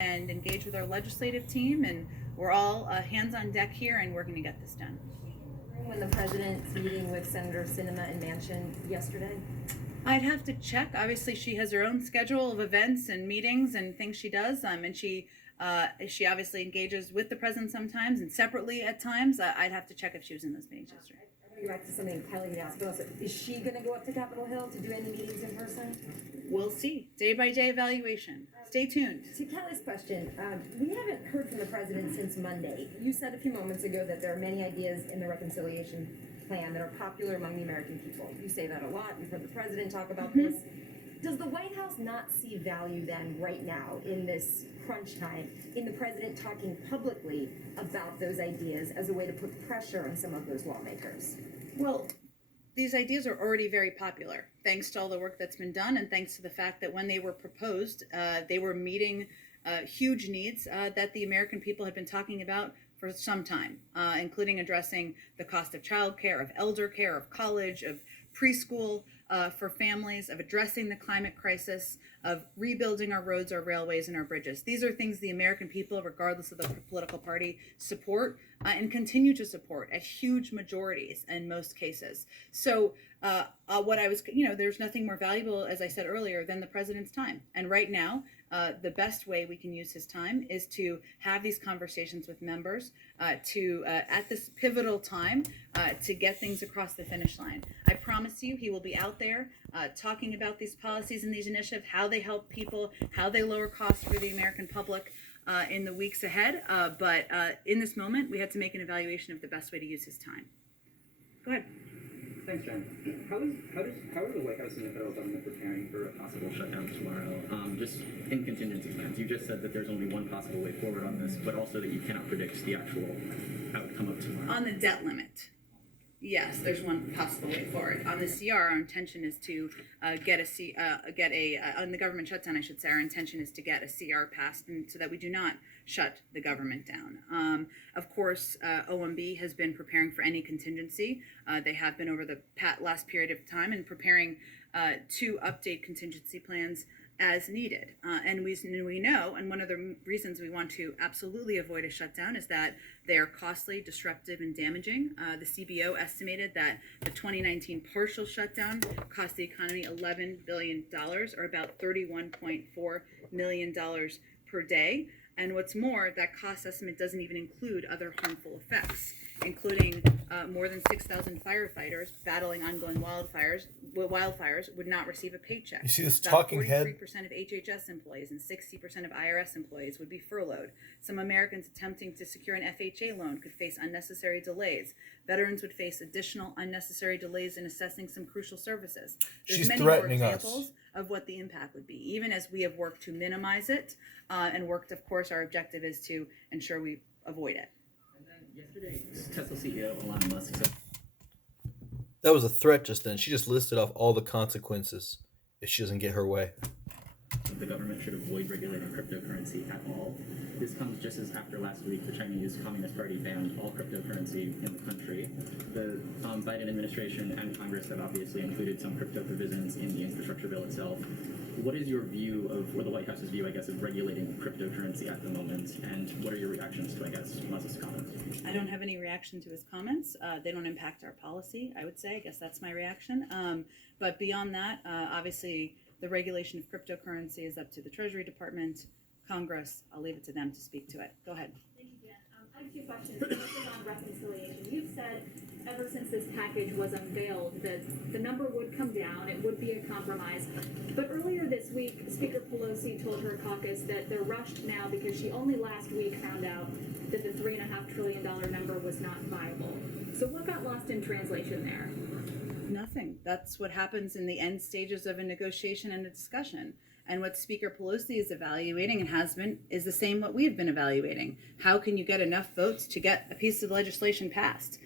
and engage with our legislative team, and we're all hands on deck here, and we're going to get this done. When the president's meeting with Senator Sinema and Manchin yesterday? I'd have to check. Obviously, she has her own schedule of events and meetings and things she does, and she obviously engages with the president sometimes and separately at times. I'd have to check if she was in those meetings yesterday. I'm going to go back to something Kelly had asked, but also, is she going to go up to Capitol Hill to do any meetings in person? We'll see. Day by day evaluation. Stay tuned. To Kelly's question, we haven't heard from the president since Monday. You said a few moments ago that there are many ideas in the reconciliation plan that are popular among the American people. You say that a lot. You've heard the president talk about this. Does the White House not see value then right now in this crunch time in the president talking publicly about those ideas as a way to put pressure on some of those lawmakers? Well, these ideas are already very popular, thanks to all the work that's been done, and thanks to the fact that when they were proposed, they were meeting huge needs that the American people had been talking about for some time, including addressing the cost of childcare, of elder care, of college, of preschool for families, of addressing the climate crisis, of rebuilding our roads, our railways, and our bridges. These are things the American people, regardless of the political party, support and continue to support at huge majorities in most cases. So there's nothing more valuable, as I said earlier, than the president's time. And right now, the best way we can use his time is to have these conversations with members at this pivotal time to get things across the finish line. I promise you he will be out there talking about these policies and these initiatives, how they help people, how they lower costs for the American public in the weeks ahead. But in this moment, we had to make an evaluation of the best way to use his time. Go ahead. Thanks, Jen. How are the White House and the federal government preparing for a possible shutdown tomorrow? Just in contingency plans, you just said that there's only one possible way forward on this, but also that you cannot predict the actual outcome of tomorrow. On the debt limit, yes, there's one possible way forward. On the CR, our intention is to on the government shutdown, I should say, our intention is to get a CR passed, and so that we do not shut the government down. Of course, OMB has been preparing for any contingency. They have been over the last period of time and preparing to update contingency plans as needed. And we know, and one of the reasons we want to absolutely avoid a shutdown is that they are costly, disruptive, and damaging. The CBO estimated that the 2019 partial shutdown cost the economy $11 billion, or about $31.4 million per day. And what's more, that cost estimate doesn't even include other harmful effects, including more than 6,000 firefighters battling ongoing wildfires would not receive a paycheck. You see this About talking 43% head? of HHS employees and 60% of IRS employees would be furloughed. Some Americans attempting to secure an FHA loan could face unnecessary delays. Veterans would face additional unnecessary delays in assessing some crucial services. There's She's many more threatening us. examples of what the impact would be, even as we have worked to minimize it and worked, of course, our objective is to ensure we avoid it. And then yesterday, Tesla CEO Elon Musk said That was a threat just then. She just listed off all the consequences if she doesn't get her way. the government should avoid regulating cryptocurrency at all. This comes just as after last week the Chinese Communist Party banned all cryptocurrency in the country. The Biden administration and Congress have obviously included some crypto provisions in the infrastructure bill itself. What is your view of, or the White House's view, I guess, of regulating cryptocurrency at the moment, and what are your reactions to, I guess, Musk's comments? I don't have any reaction to his comments. They don't impact our policy, I would say. I guess that's my reaction. But beyond that, obviously, the regulation of cryptocurrency is up to the Treasury Department, Congress. I'll leave it to them to speak to it. Go ahead. Thank you, Jen. I have two questions. First is on reconciliation. You've said ever since this package was unveiled that the number would come down, it would be a compromise. But earlier this week, Speaker Pelosi told her caucus that they're rushed now because she only last week found out that the $3.5 trillion number was not viable. So what got lost in translation there? Nothing. That's what happens in the end stages of a negotiation and a discussion. And what Speaker Pelosi is evaluating and has been is the same what we've been evaluating. How can you get enough votes to get a piece of legislation passed?